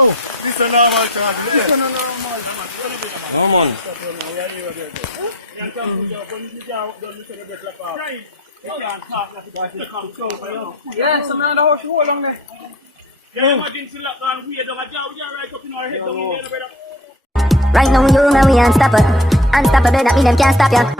This is a normal charge. This is a normal. Come on. Yeah, so now the horse hold on there. Right now you know we unstoppable. Unstoppable, that mean them can't stop ya.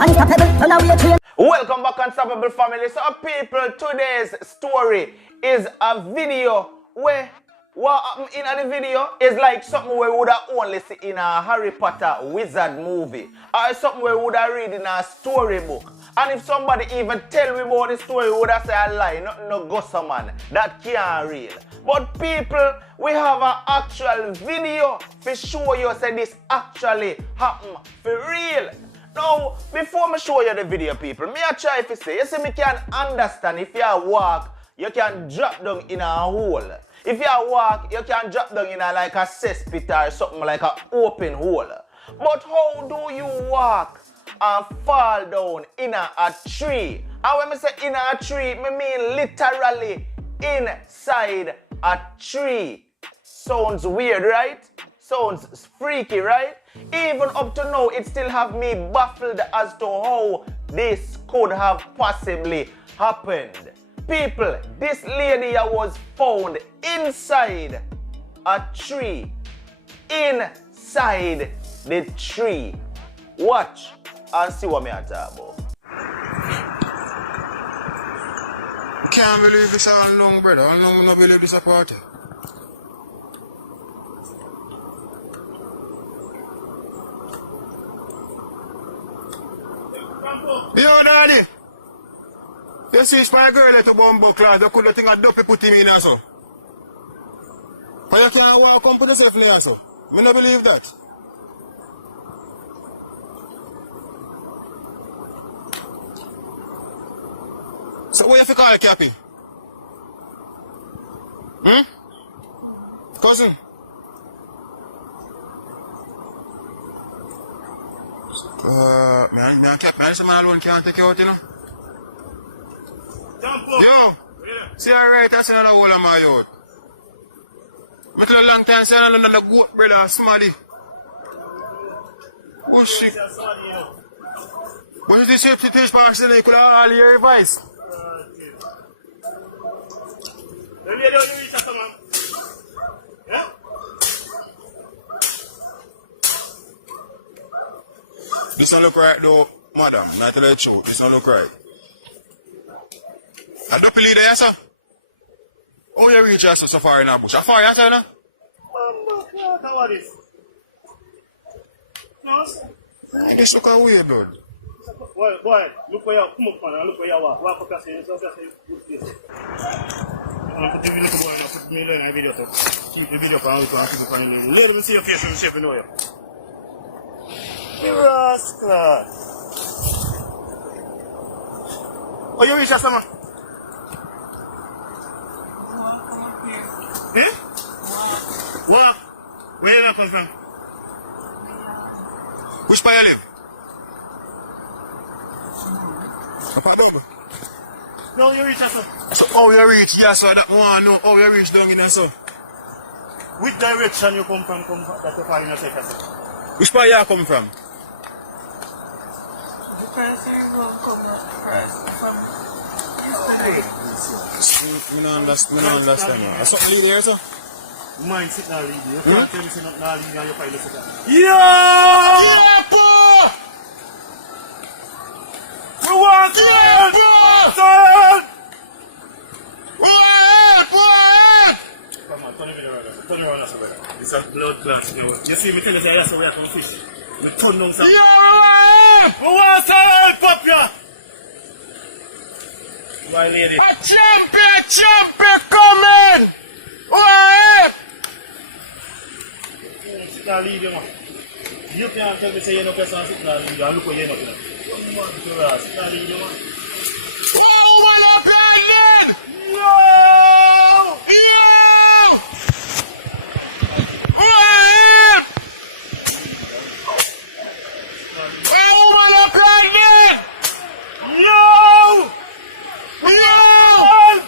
Unstoppable, so now we are trained. Welcome back, Unstoppable family. So people, today's story is a video where what happened in the video is like something we would have only see in a Harry Potter wizard movie, or something we would have read in a storybook. And if somebody even tell me about the story, we would have say a lie, nothing no gossip man. That can't real. But people, we have an actual video to show you say this actually happened for real. Now, before me show you the video, people, me a try to say, you see me can understand if you walk, you can drop down in a hole. If you walk, you can drop down in a like a cesspit or something like an open hole. But how do you walk and fall down in a tree? And when I say in a tree, I mean literally inside a tree. Sounds weird, right? Sounds freaky, right? Even up to now, it still have me baffled as to how this could have possibly happened. People, this lady was found inside a tree. Inside the tree. Watch and see what me are talking about. I can't believe this all long, brother. I don't believe this a party. Yo, Daddy! You see, it's my girl at the bumble class. I couldn't think of dopey put him in also. But you can't walk up with yourself in also. I don't believe that. So what you have to call Cappy? Cousin? Man, some man alone can't take you out, you know? Yo! See, alright, that's another hole of my youth. But a long time, say another goat, brother, smarty. Oh, shit. What is this safety test box in there? You could have all your advice. This don't look right though, madam. Not tell the truth. This don't look right. I don't believe that, sir. Oh, you reach us so far in the bush. How far you tell you? How are this? No? This look away, blood. Boy, look where you come up and look where you walk. Walk up and say, good place. Put the video to go and put me in a video to keep the video for and keep it on. Let me see your face and shape, you know you. You rascal. Oh, you reach us, man? Eh? What? Where you come from? Which part you live? Pardon? No, you reach us, sir. So how you reach here, sir? That one know how you reach down in there, sir. Which direction you come from that you find yourself, sir? Which part you come from? The person will come up from I don't understand. That's something there, sir? Mine sit down, lead you. You can't tell me sit down, lead you and you find yourself. Yeah, boy! We want it! Son! Come on, turn it around. Turn it around, that's better. It's a blood clot, you know. You see me tell you that's the way I come fishing. We turn down some. Yeah! We want it, pop ya! My lady. A champion coming! What? Sit down, lead you, man. You can't tell me say you're no person sit down, lead you and look where you're not, you know. Come on, sit down, lead you, man. Oh, what up, man? Yo! Yo! What? Oh, what up, man? Yo! Yo! What?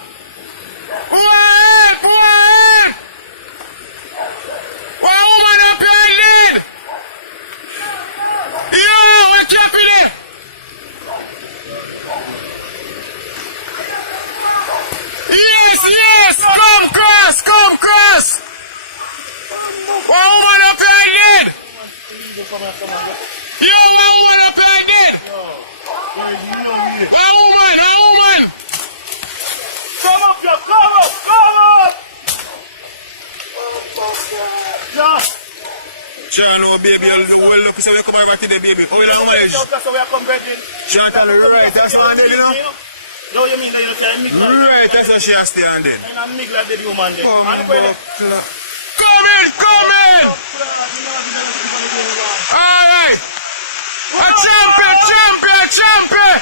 Yo, one woman up like that. One woman. Come up, Joe, come up! Yeah. Sure, no, baby, I'll look so we come over to the baby. How long is Joe, that's how we are competing. Sure, right, that's what you know. No, you mean that you can mix like Right, that's how she has to stand then. and I'm mix like the human there. Come And when in! Alright! A champion!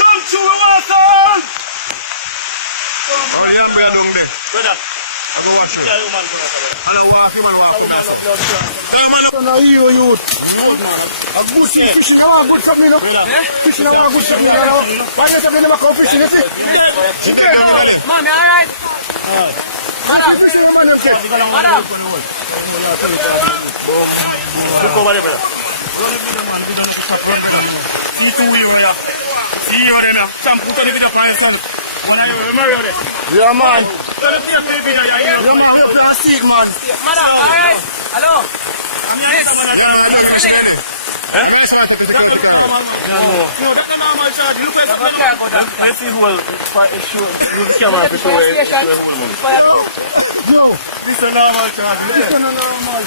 come to Russell! Oh, yeah, brother, Brother, I go watch you. yeah, human. I don't walk him, I walk him. Hey, man, look. No, you. A good fishing, I want good something, you know? Fishing, I want good something, you know? Why do you say me never come fishing, you see? She there, Mommy, alright? fishing, man, okay. Look over there, brother. Don't be the man who doesn't stop running. See two wheel here. See you there, champ, put on the video for your son. When I marry you there. Yeah, man. Don't be a baby there, yeah. Yeah, man, that's it, man. Madam, alright? Hello? I'm here, I'm going to No, that's a normal charge. Look at the let's see who will use the camera to show it. This is a normal charge. This is a normal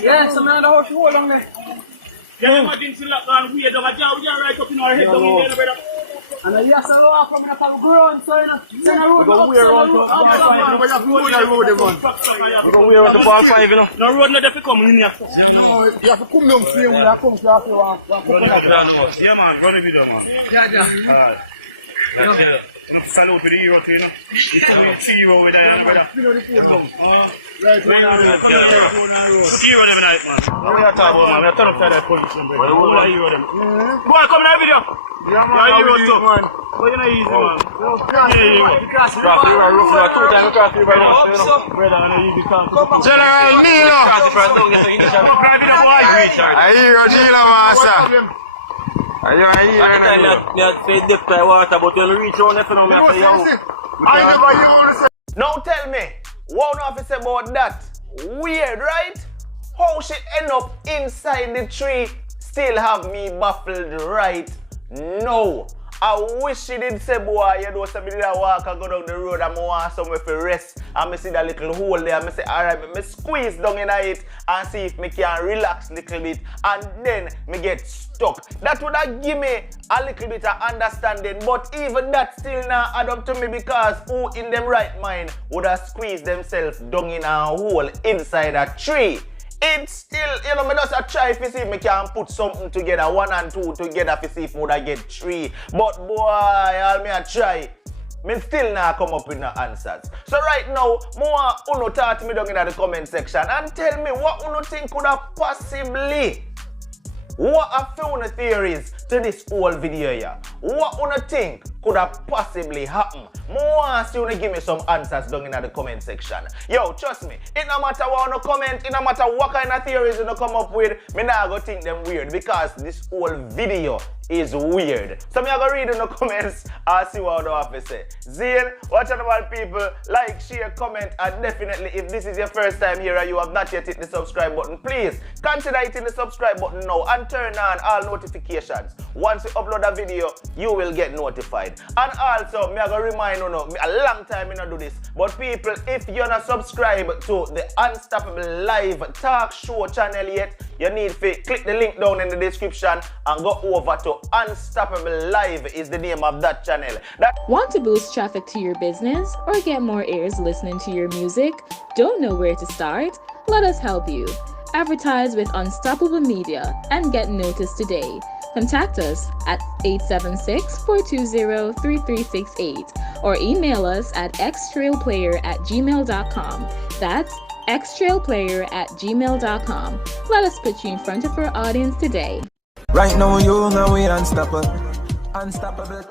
Yeah, so now the horse you hold on there. And I just walk from the ground, so you know, send a road up, no road no dey come in here. You have to come down free when you come to after one. Yeah man, run the video man. Yeah. Stand up with the hero too, you know. See you over there, brother. Hero never nice man. We are talking man, we are turn up to that position, brother. Who are you them? Boy, come in the video. Yeah, hero too. But you're not easy man. Yeah, General Nilo. I hear you, Nilo, master. Now tell me, what have to say about that? Weird, right? How she end up inside the tree still have me baffled right now. I wish she did say, boy, you know, somebody that walk and go down the road and I want somewhere for rest. And I see that little hole there and I say, alright, me squeeze down in it and see if me can relax a little bit and then me get stuck. That would have give me a little bit of understanding, but even that still not add up to me because who in them right mind would have squeezed themselves down in a hole inside a tree? It's still, you know, me just try to see if me can put something together, 1 and 2 together to see if me get 3. But boy, all me a try, me still not come up with no answers. So right now, more uno talk to me down in the comment section and tell me what uno think could have possibly, what are few theories to this whole video here? What uno think could have possibly happened? More ask you to give me some answers down in the comment section. Yo, trust me, it no matter what you comment, it no matter what kind of theories you come up with, me not go think them weird because this whole video is weird. So me go read in the comments and see what you have to say. Zane, watch out about people, like, share, comment, and definitely if this is your first time here and you have not yet hit the subscribe button, please consider hitting the subscribe button now and turn on all notifications. Once we upload a video, you will get notified. And also, me go remind you know, a long time I don't do this, but people, if you're not subscribed to the Unstoppable Live Talk Show channel yet, you need to click the link down in the description and go over to Unstoppable Live is the name of that channel. Want to boost traffic to your business or get more ears listening to your music? Don't know where to start? Let us help you. Advertise with Unstoppable Media and get noticed today. Contact us at 876-420-3368 or email us at xtrailplayer@gmail.com. That's xtrailplayer@gmail.com. Let us put you in front of our audience today. Right now, you know we unstoppable. Unstoppable.